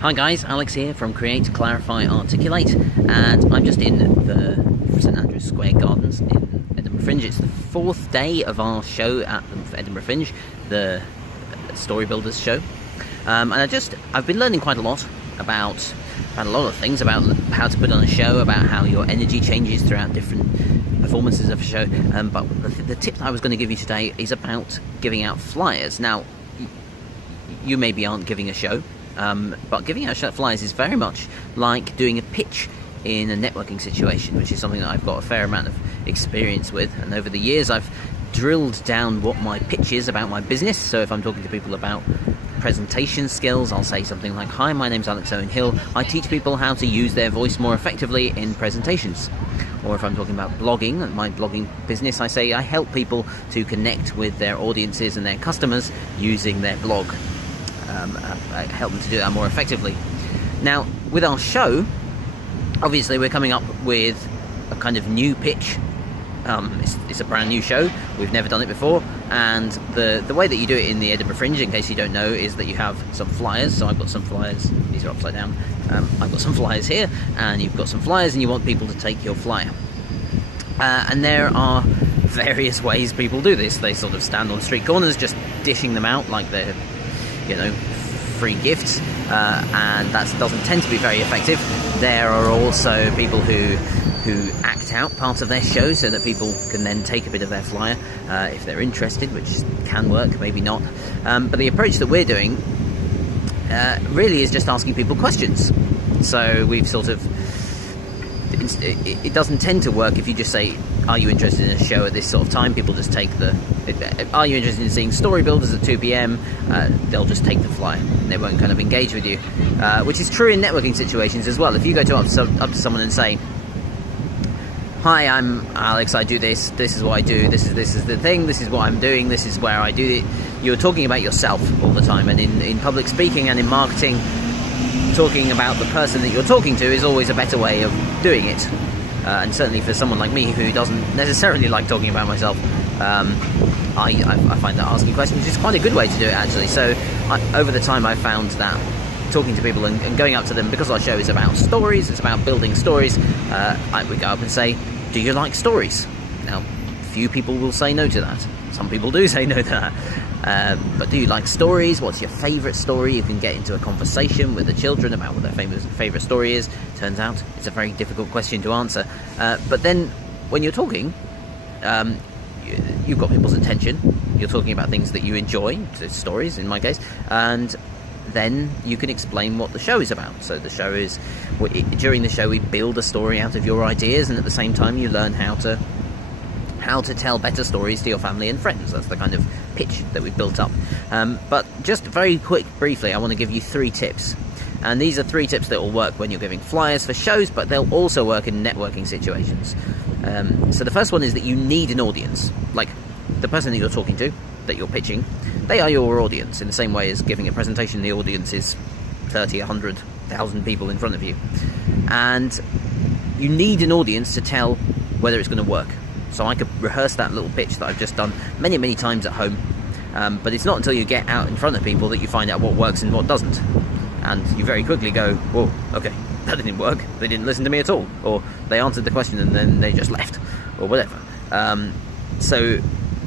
Hi guys, Alex here from Create, Clarify, Articulate, and I'm just in the St Andrew's Square Gardens in Edinburgh Fringe. It's the fourth day of our show at the Edinburgh Fringe, the Story Builders show, and I've been learning quite a lot about a lot of things, about how to put on a show, about how your energy changes throughout different performances of a show, but the tip that I was going to give you today is about giving out flyers. Now, you maybe aren't giving a show, but giving out flyers is very much like doing a pitch in a networking situation, which is something that I've got a fair amount of experience with, and over the years I've drilled down what my pitch is about my business. So if I'm talking to people about presentation skills, I'll say something like, "Hi, my name's Alex Owen-Hill. I teach people how to use their voice more effectively in presentations." Or if I'm talking about blogging, my blogging business, I say I help people to connect with their audiences and their customers using their blog. I help them to do that more effectively. Now, with our show, obviously we're coming up with a kind of new pitch. It's a brand new show. We've never done it before, and the way that you do it in the Edinburgh Fringe, in case you don't know, is that you have some flyers. So I've got some flyers. These are upside down. I've got some flyers here, and you've got some flyers, and you want people to take your flyer. And there are various ways people do this. They sort of stand on street corners just dishing them out like they're, free gifts, and that doesn't tend to be very effective. There are also people who act out part of their show so that people can then take a bit of their flyer if they're interested, which can work, maybe not. But the approach that we're doing really is just asking people questions. So we've sort of, it doesn't tend to work if you just say, "Are you interested in a show at this sort of time?" People just take "Are you interested in seeing Story Builders at 2 p.m? They'll just take the flyer. They won't kind of engage with you, which is true in networking situations as well. If you go up to someone and say, "Hi, I'm Alex, I do this is what I do, this is the thing, this is what I'm doing, this is where I do it," you're talking about yourself all the time. And in public speaking and in marketing, talking about the person that you're talking to is always a better way of doing it. And certainly for someone like me who doesn't necessarily like talking about myself, I find that asking questions is quite a good way to do it, actually. So over the time I've found that talking to people and going up to them, because our show is about stories, it's about building stories, we go up and say, "Do you like stories?" Now, few people will say no to that. Some people do say no to that. But do you like stories? What's your favourite story? You can get into a conversation with the children about what their favourite story is. Turns out it's a very difficult question to answer. But then when you're talking, you've got people's attention. You're talking about things that you enjoy, so stories in my case, and then you can explain what the show is about. So the show is, during the show we build a story out of your ideas, and at the same time you learn how to tell better stories to your family and friends. That's the kind of pitch that we've built up. But just very briefly, I want to give you 3 tips. And these are 3 tips that will work when you're giving flyers for shows, but they'll also work in networking situations. So the first one is that you need an audience. Like, the person that you're talking to, that you're pitching, they are your audience, in the same way as giving a presentation, the audience is 30, 100,000 people in front of you. And you need an audience to tell whether it's going to work. So I could rehearse that little pitch that I've just done many, many times at home, but it's not until you get out in front of people that you find out what works and what doesn't. And you very quickly go, "Whoa, okay, that didn't work, they didn't listen to me at all," or "They answered the question and then they just left," or whatever. So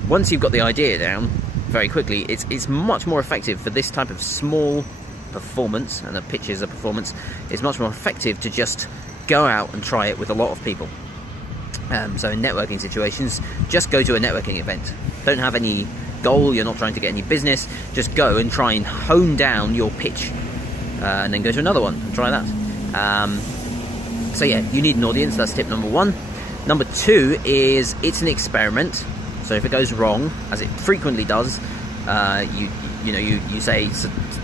once you've got the idea down, very quickly, it's much more effective for this type of small performance, and a pitch is a performance. It's much more effective to just go out and try it with a lot of people. So in networking situations, just go to a networking event. Don't have any goal, you're not trying to get any business, just go and try and hone down your pitch, and then go to another one and try that. So yeah, you need an audience. That's tip number 1. Number 2 is it's an experiment. So if it goes wrong, as it frequently does, you say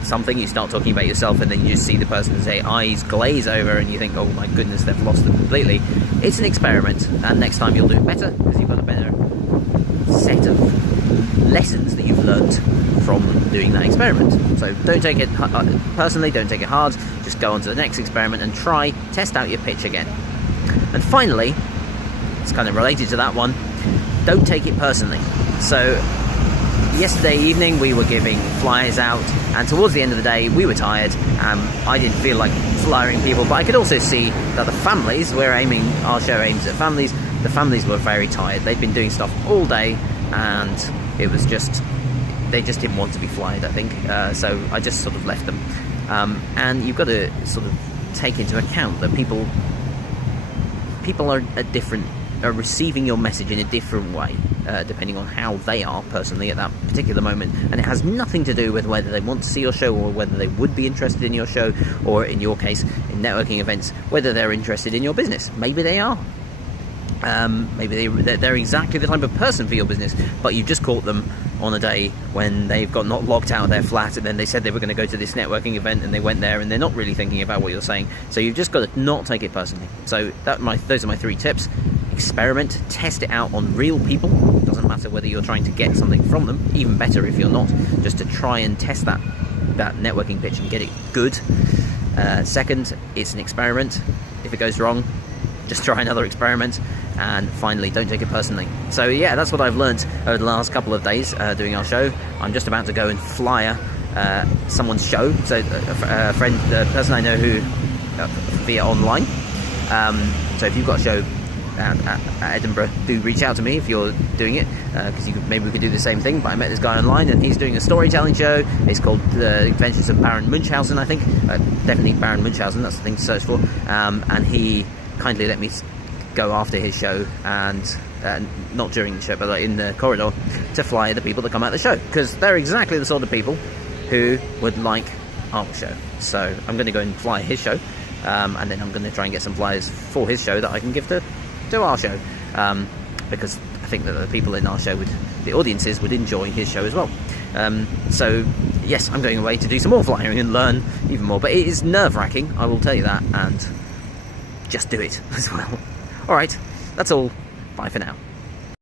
something, you start talking about yourself, and then you just see the person's eyes glaze over and you think, "Oh my goodness, they've lost it completely." It's an experiment, and next time you'll do it better because you've got a better set of lessons that you've learnt from doing that experiment. So don't take it personally, don't take it hard, just go on to the next experiment and test out your pitch again. And finally, it's kind of related to that one, don't take it personally. So yesterday evening we were giving flyers out, and towards the end of the day we were tired. I didn't feel like flyering people, but I could also see that the families, our show aims at families, the families were very tired. They'd been doing stuff all day, and it was just, they just didn't want to be flyed, I think. So I just sort of left them. And you've got to sort of take into account that people are receiving your message in a different way, depending on how they are personally at that particular moment. And it has nothing to do with whether they want to see your show or whether they would be interested in your show, or in your case, in networking events, whether they're interested in your business. Maybe they are. Maybe they're exactly the type of person for your business, but you've just caught them on a day when they've got not locked out of their flat, and then they said they were going to go to this networking event and they went there and they're not really thinking about what you're saying. So you've just got to not take it personally. So those are my 3 tips. Experiment, test it out on real people. Doesn't matter whether you're trying to get something from them, even better if you're not, just to try and test that networking pitch and get it good. Second, it's an experiment. If it goes wrong, just try another experiment. And finally, don't take it personally. So yeah, that's what I've learned over the last couple of days doing our show. I'm just about to go and flyer someone's show. So a friend, the person I know who via online. So if you've got a show at Edinburgh, do reach out to me if you're doing it, because maybe we could do the same thing. But I met this guy online and he's doing a storytelling show. It's called The Adventures of Baron Munchausen, I think. Definitely Baron Munchausen, that's the thing to search for. And he kindly let me go after his show, and not during the show, but in the corridor, to fly the people that come out the show, because they're exactly the sort of people who would like our show. So I'm going to go and fly his show, and then I'm going to try and get some flyers for his show that I can give to our show, because I think that the people in our show the audiences would enjoy his show as well. So yes, I'm going away to do some more flying and learn even more, but it is nerve-wracking, I will tell you that, and just do it as well. Alright, that's all. Bye for now.